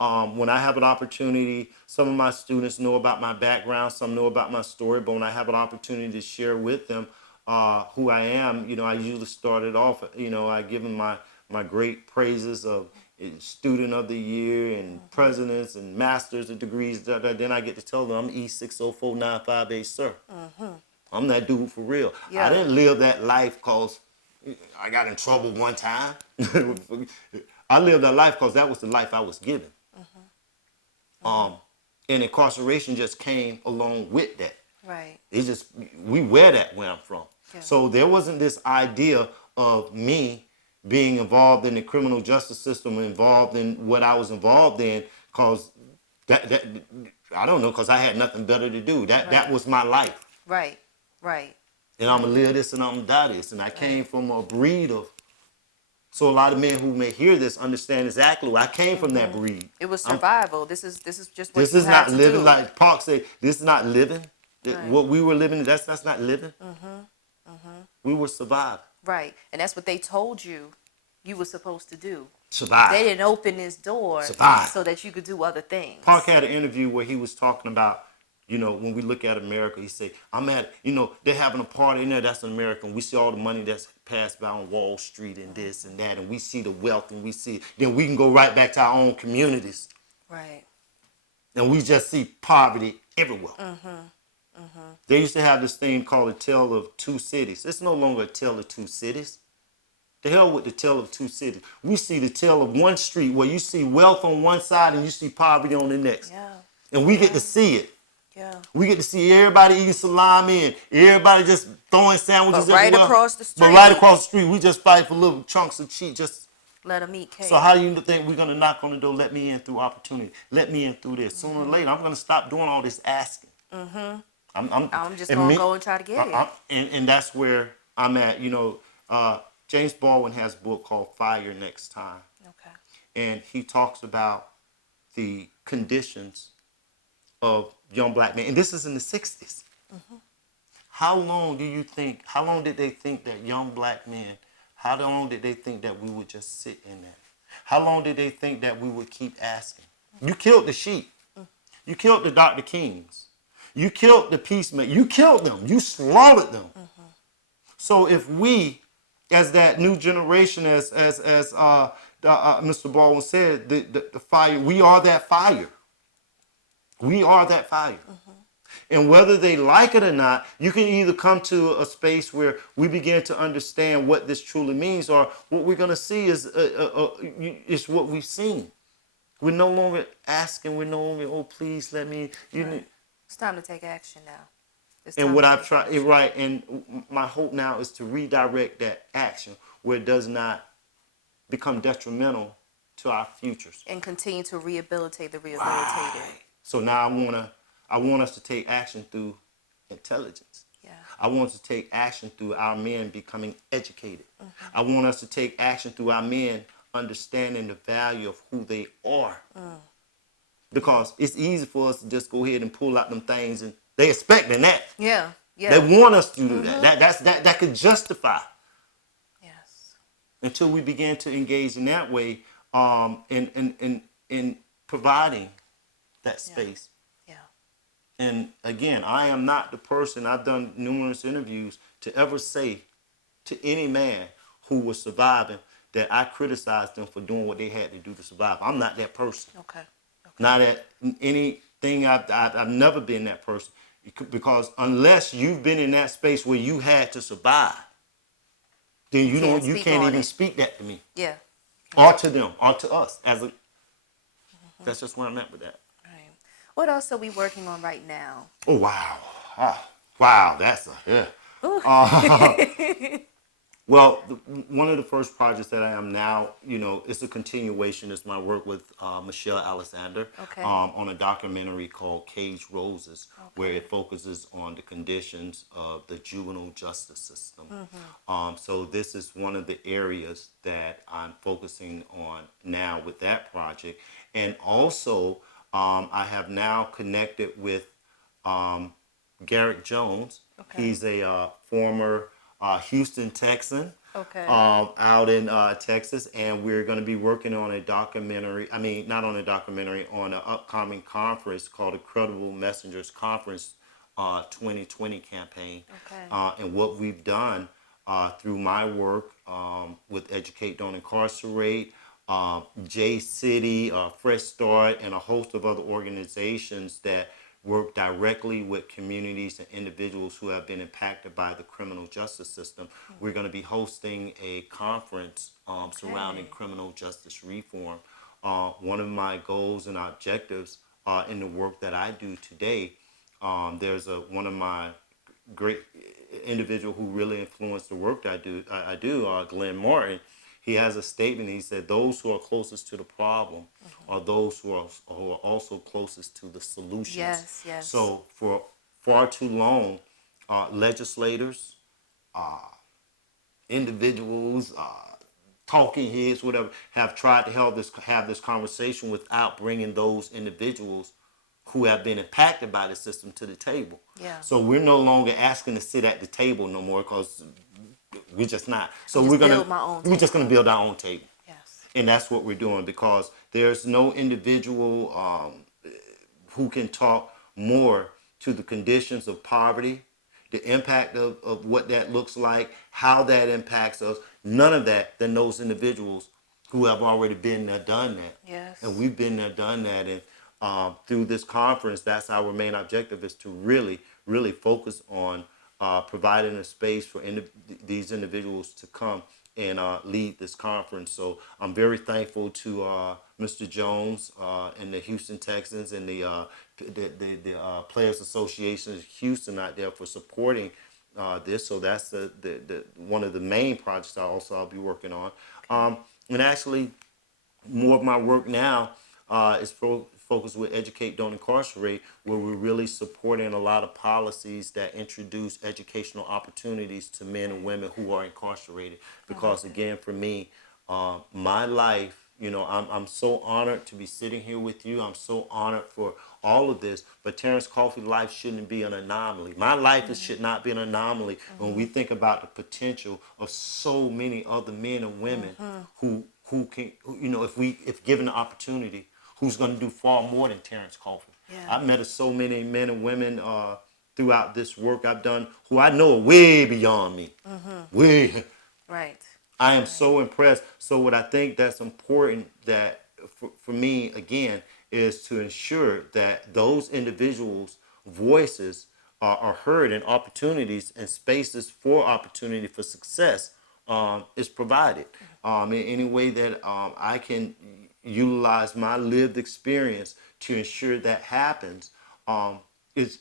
Okay. When I have an opportunity, some of my students know about my background, some know about my story, but when I have an opportunity to share with them who I am, I usually start it off, I give them my great praises of student of the year and presidents and masters and degrees. Then I get to tell them I'm E604958, sir. I'm that dude for real. Yeah. I didn't live that life because I got in trouble one time. I lived that life because that was the life I was given. And incarceration just came along with that. Right. We wear that where I'm from. Yeah. So there wasn't this idea of me being involved in the criminal justice system, involved in what I was involved in, because I don't know, because I had nothing better to do. That was my life. Right. Right. And I'm going to live this and I'm going to die this. And I came from a breed of, so a lot of men who may hear this understand exactly where I came from that breed. It was survival. This is just what This you is had not to living, do. like Park said, this is not living. Right. What we were living, that's not living. We were surviving. Right. And that's what they told you were supposed to do. Survive. They didn't open this door Survive. so that you could do other things. Park had an interview where he was talking about, when we look at America, he said, they're having a party in there, that's an American. We see all the money that's passed by on Wall Street and this and that, and we see the wealth, and then we can go right back to our own communities. Right. And we just see poverty everywhere. They used to have this thing called a tale of two cities. It's no longer a tale of two cities. The hell with the tale of two cities. We see the tale of one street where you see wealth on one side and you see poverty on the next. Yeah. And we get to see it. Yeah. We get to see everybody eating salami and everybody just throwing sandwiches But right everywhere. across the street. But right across the street, we just fight for little chunks of cheese. Just let them eat cake. so how do you think we're going to knock on the door, let me in through opportunity, let me in through this? Sooner or later, I'm going to stop doing all this asking. I'm just going to go and try to get it. And that's where I'm at. James Baldwin has a book called Fire Next Time. Okay. And he talks about the conditions of young black men. And this is in the 60s. How long did they think that young black men, how long did they think that we would just sit in that? How long did they think that we would keep asking? You killed the sheep. You killed the Dr. Kings. You killed the peacemakers. You killed them. You slaughtered them. So if we, as that new generation, as Mr. Baldwin said, the fire, we are that fire. We are that fire. And whether they like it or not, you can either come to a space where we begin to understand what this truly means, or what we're going to see is what we've seen. We're no longer asking. We're no longer, oh, please let me. It's time to take action now. It's And time what to I've take tried, action. right, and my hope now is to redirect that action where it does not become detrimental to our futures. And continue to rehabilitate the rehabilitated. Right. So now I want us to take action through intelligence. Yeah. I want us to take action through our men becoming educated. I want us to take action through our men understanding the value of who they are. Because it's easy for us to just go ahead and pull out them things, and they expecting that. Yeah. Yeah. They want us to do that. That could justify. Yes. Until we begin to engage in that way, in providing that space. Yeah. And again, I am not the person, I've done numerous interviews, to ever say to any man who was surviving that I criticized them for doing what they had to do to survive. I'm not that person. Okay. Not at anything. I've never been that person, because unless you've been in that space where you had to survive, then you can't even speak that to me. Yeah. Or to them, or to us as a. That's just where I'm at with that. Right. What else are we working on right now? Oh wow, wow, that's Well, one of the first projects that I am now, it's a continuation. It's my work with Michelle Alexander on a documentary called Cage Roses, where it focuses on the conditions of the juvenile justice system. So this is one of the areas that I'm focusing on now with that project. And also, I have now connected with Garrett Jones. He's a former Houston Texan out in Texas, and we're going to be working on a documentary. I mean, not on a documentary, on an upcoming conference called the Credible Messengers Conference 2020 campaign. And what we've done through my work with Educate, Don't Incarcerate, J City, Fresh Start, and a host of other organizations that work directly with communities and individuals who have been impacted by the criminal justice system. We're going to be hosting a conference surrounding criminal justice reform. One of my goals and objectives in the work that I do today, there's one of my great individual who really influenced the work that I do, Glenn Martin. He has a statement. He said, those who are closest to the problem are those who are also closest to the solutions. Yes, yes. So for far too long, legislators, individuals, talking heads, whatever, have tried to have this conversation without bringing those individuals who have been impacted by the system to the table. Yeah. So we're no longer asking to sit at the table no more, because we're just not. So I'm we're just gonna build our own table. Yes. And that's what we're doing, because there's no individual who can talk more to the conditions of poverty, the impact of what that looks like, how that impacts us. None of that than those individuals who have already been there, done that. Yes. And we've been there, done that. And through this conference, that's our main objective, is to really, really focus on providing a space for these individuals to come and lead this conference. So I'm very thankful to Mr. Jones and the Houston Texans and the Players Association of Houston out there for supporting this. So that's the one of the main projects I'll be working on. And actually, more of my work now is focused with Educate, Don't Incarcerate, where we're really supporting a lot of policies that introduce educational opportunities to men and women who are incarcerated. Because again, for me, my life, I'm so honored to be sitting here with you. I'm so honored for all of this. But Terrance Coffie's life shouldn't be an anomaly. My life should not be an anomaly when we think about the potential of so many other men and women who can, if given the opportunity, who's going to do far more than Terrance Coffie. Yeah. I've met so many men and women throughout this work I've done who I know are way beyond me. Way. Right. I am Right. so impressed. So what I think that's important that for me again is to ensure that those individuals' voices are heard and opportunities and spaces for opportunity for success is provided. In any way that I can utilize my lived experience to ensure that happens it's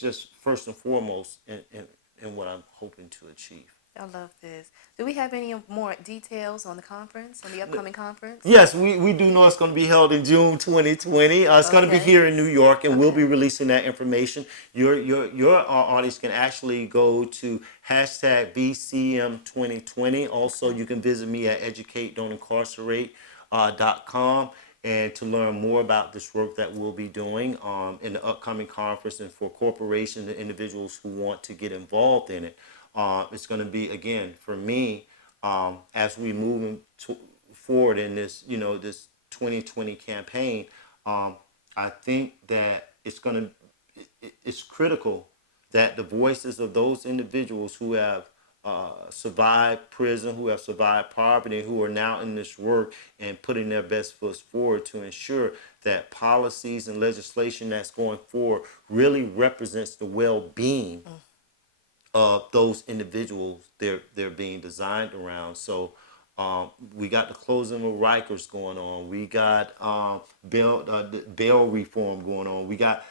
just first and foremost in what I'm hoping to achieve. I love this. Do we have any more details on the conference, on the upcoming conference? Yes, we do know it's going to be held in June 2020. It's going to be Okay. here in New York, and we'll be Okay. releasing that information. Your audience can actually go to hashtag VCM2020. Also, Okay. you can visit me at educatedon'tincarcerate.com and to learn more about this work that we'll be doing in the upcoming conference and for corporations and individuals who want to get involved in it. It's going to be, again, for me, as we move forward in this, this 2020 campaign, I think that it's critical that the voices of those individuals who have survived prison, who have survived poverty, who are now in this work and putting their best foot forward to ensure that policies and legislation that's going forward really represents the well-being of those individuals they're being designed around. So we got the closing of Rikers going on. We got bail reform going on. We got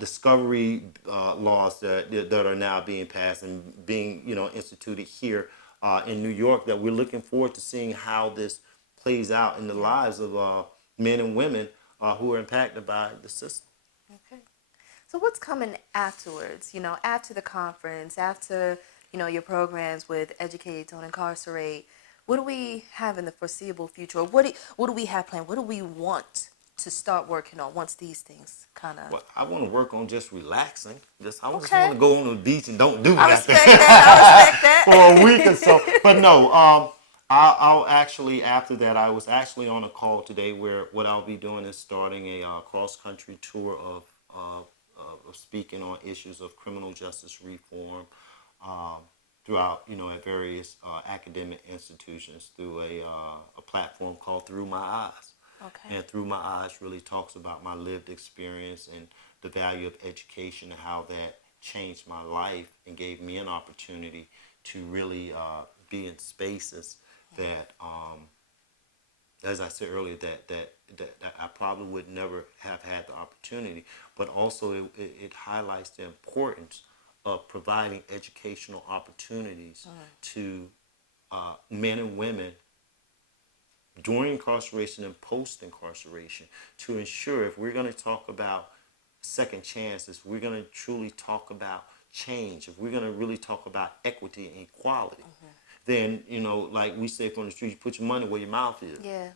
discovery laws that are now being passed and being instituted here in New York. That we're looking forward to seeing how this plays out in the lives of men and women who are impacted by the system. Okay. So what's coming afterwards? After the conference, after your programs with Educate, Don't Incarcerate. What do we have in the foreseeable future? Or what do we have planned? What do we want to start working on once these things kind of? Well, I want to work on just relaxing. I just Okay. want to go on the beach and don't do I nothing respect that. I for respect a week or so. that. But no, I'll actually after that I was actually on a call today where what I'll be doing is starting a cross country tour of speaking on issues of criminal justice reform um, throughout at various academic institutions through a platform called Through My Eyes. Okay. And Through My Eyes really talks about my lived experience and the value of education and how that changed my life and gave me an opportunity to really be in spaces that, as I said earlier, that I probably would never have had the opportunity. But also it highlights the importance of providing educational opportunities to men and women during incarceration and post incarceration to ensure if we're going to talk about second chances, we're going to truly talk about change, if we're going to really talk about equity and equality, then, like we say from the street, you put your money where your mouth is. Yeah.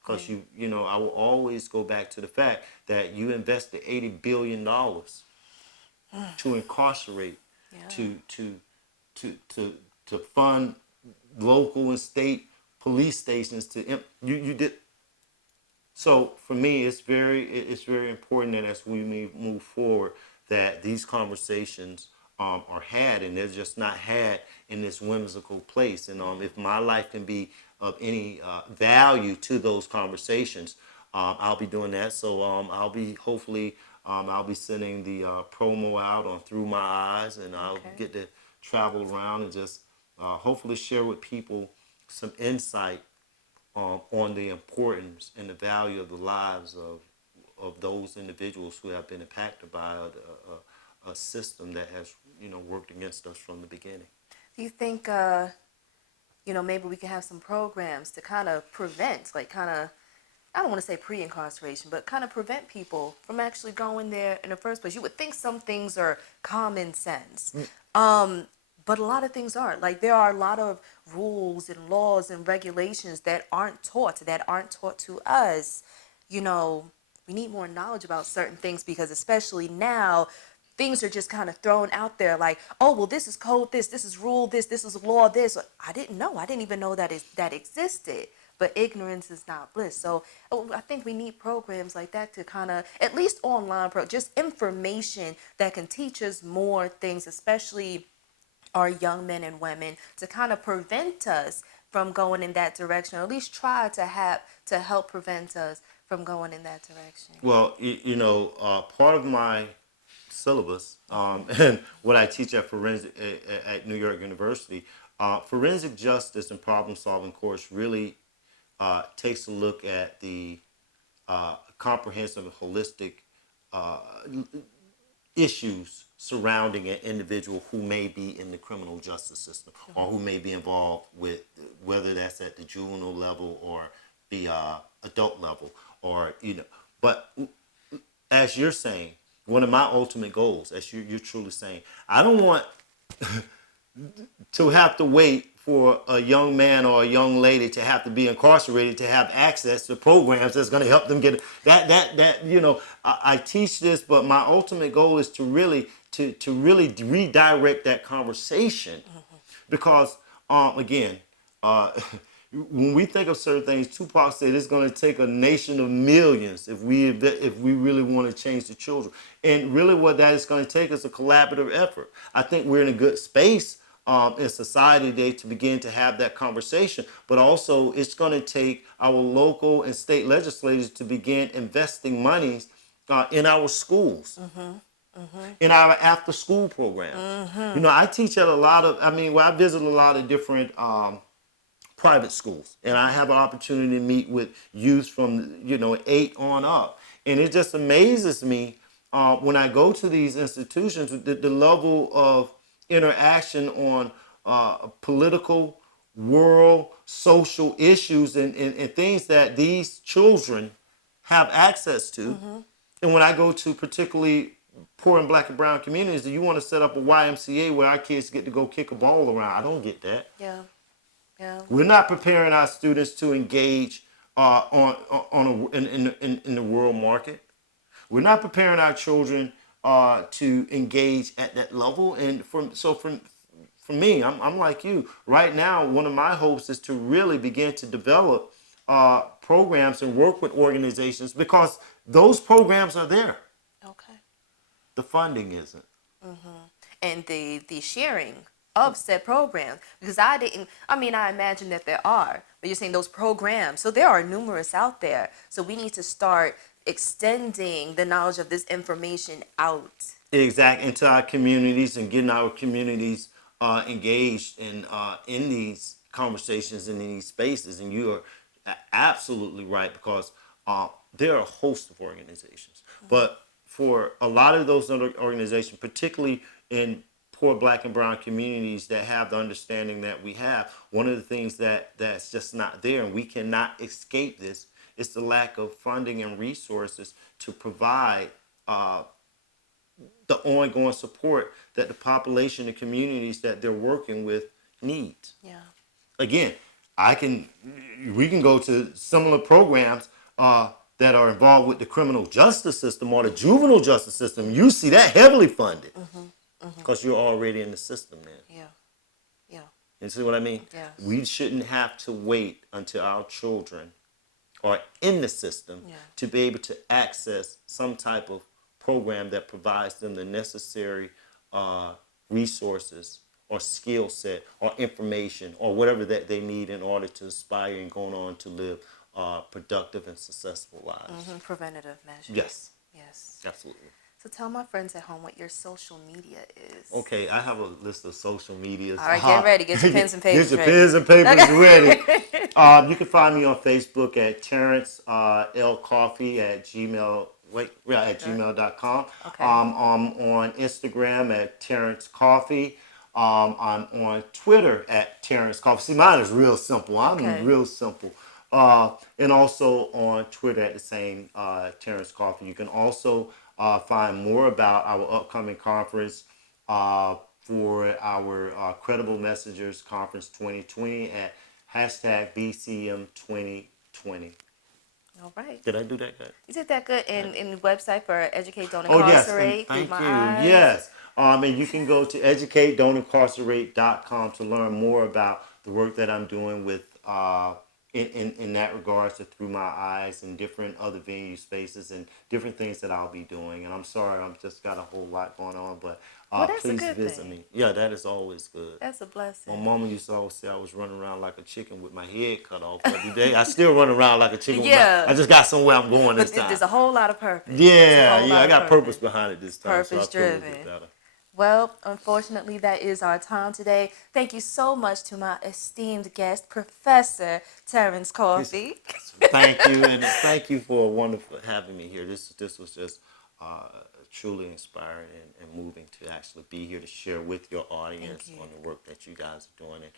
Because I will always go back to the fact that you invested $80 billion to incarcerate, Yeah. to fund local and state police stations you did. So for me, it's very important that as we move forward, that these conversations are had, and they're just not had in this whimsical place. And if my life can be of any value to those conversations, I'll be doing that. So I'll be hopefully I'll be sending the promo out on Through My Eyes, and I'll Okay. get to travel around and just hopefully share with people some insight on the importance and the value of the lives of those individuals who have been impacted by a system that has worked against us from the beginning. Do you think maybe we can have some programs to kind of prevent, like kind of, I don't want to say pre-incarceration, but kind of prevent people from actually going there in the first place? You would think some things are common sense. But a lot of things aren't. Like there are a lot of rules and laws and regulations that aren't taught to us. We need more knowledge about certain things because especially now, things are just kind of thrown out there like, oh, well, this is code this is rule this is law this. I didn't know. I didn't even know that existed. But ignorance is not bliss. So I think we need programs like that to kind of, at least online, just information that can teach us more things, especially our young men and women, to kind of prevent us from going in that direction, or at least try to help prevent us from going in that direction. Well, part of my syllabus and what I teach at at New York University, forensic justice and problem solving course really takes a look at the comprehensive and holistic uh, issues surrounding an individual who may be in the criminal justice system or who may be involved with, whether that's at the juvenile level or the adult level, or but as you're saying, one of my ultimate goals, as you're truly saying, I don't want to have to wait for a young man or a young lady to have to be incarcerated to have access to programs that's going to help them get that. I teach this, but my ultimate goal is to really redirect that conversation, because again, when we think of certain things, Tupac said it's going to take a nation of millions if we really want to change the children. And really what that is going to take is a collaborative effort. I think we're in a good space in society today to begin to have that conversation, but also it's going to take our local and state legislators to begin investing monies in our schools. In our after school program. I teach at I visit a lot of different private schools, and I have an opportunity to meet with youth from 8 on up, and it just amazes me when I go to these institutions, the level of interaction on political, world, social issues, and things that these children have access to. And when I go to particularly poor and black and brown communities, you want to set up a YMCA where our kids get to go kick a ball around. I don't get that. Yeah. Yeah. We're not preparing our students to engage in the rural market. We're not preparing our children to engage at that level. And for me, I'm like you. Right now, one of my hopes is to really begin to develop programs and work with organizations, because those programs are there. Okay. The funding isn't. And the sharing of said programs, because I imagine that there are, but you're saying those programs, so there are numerous out there, so we need to start extending the knowledge of this information out. Exactly, into our communities and getting our communities engaged in these conversations and in these spaces. And you are absolutely right, because there are a host of organizations, but for a lot of those other organizations, particularly in poor black and brown communities that have the understanding that we have, one of the things that's just not there, and we cannot escape this, is the lack of funding and resources to provide the ongoing support that the population and communities that they're working with needs. Yeah. Again, we can go to similar programs that are involved with the criminal justice system or the juvenile justice system. You see that heavily funded because you're already in the system then. Yeah. Yeah. You see what I mean? Yes. We shouldn't have to wait until our children are in the system to be able to access some type of program that provides them the necessary resources or skill set or information or whatever that they need in order to aspire and go on to live productive and successful lives. Preventative measures. Yes. Yes. Absolutely. So tell my friends at home what your social media is. Okay, I have a list of social medias. All right, get ready. Get your pens and papers Get your ready. pens and papers ready. You can find me on Facebook at Terrance L. Coffie at gmail.com. Okay. I'm on Instagram at Terrance Coffie. I'm on Twitter at Terrance Coffie. See, mine is real simple. I'm real simple. And also on Twitter at the same Terrance Coffie. You can also find more about our upcoming conference for our Credible Messengers Conference 2020 at #BCM2020. All right. Did I do that good? You did that good. And the website for Educate, Don't Oh yes, and Incarcerate, Through thank My you. Eyes. Yes, and you can go to educatedon'tincarcerate.com to learn more about the work that I'm doing with in that regards to Through My Eyes and different other venue spaces and different things that I'll be doing. And I'm sorry, I've just got a whole lot going on, but Well, that's a please good visit thing. me. Yeah, that is always good. That's a My blessing. mama used to always say I was running around like a chicken with my head cut off every day. I still run around like a chicken with Yeah. I just got somewhere I'm going this But time. there's a whole lot of purpose. There's a Yeah, whole yeah, lot I of got purpose behind it this time, so I Purpose feel a little bit driven. better. Well, unfortunately, that is our time today. Thank you so much to my esteemed guest, Professor Terrance Coffie. Thank you, and thank you for wonderful having me here. This was just truly inspiring and moving to actually be here to share with your audience on the work that you guys are doing and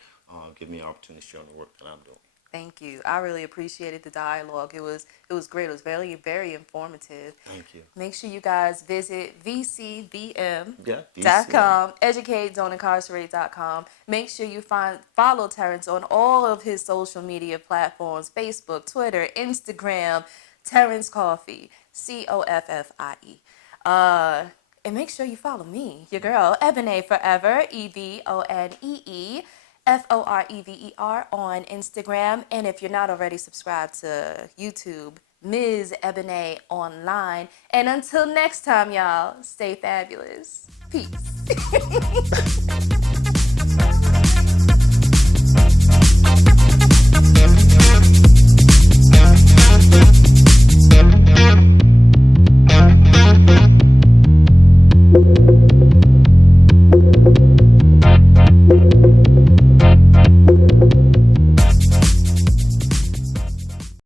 give me an opportunity to share on the work that I'm doing. Thank you. I really appreciated the dialogue. It was great. It was very, very informative. Thank you. Make sure you guys visit vcbm.com, Yeah, VCM. educatedon'tincarcerate.com. Make sure you follow Terrance on all of his social media platforms, Facebook, Twitter, Instagram, Terrance Coffie, Coffie. And make sure you follow me, your girl, Ebonée Forever, EBONEE on Instagram. And if you're not already subscribed to YouTube, Ms. Ebonée online. And until next time, y'all, stay fabulous. Peace.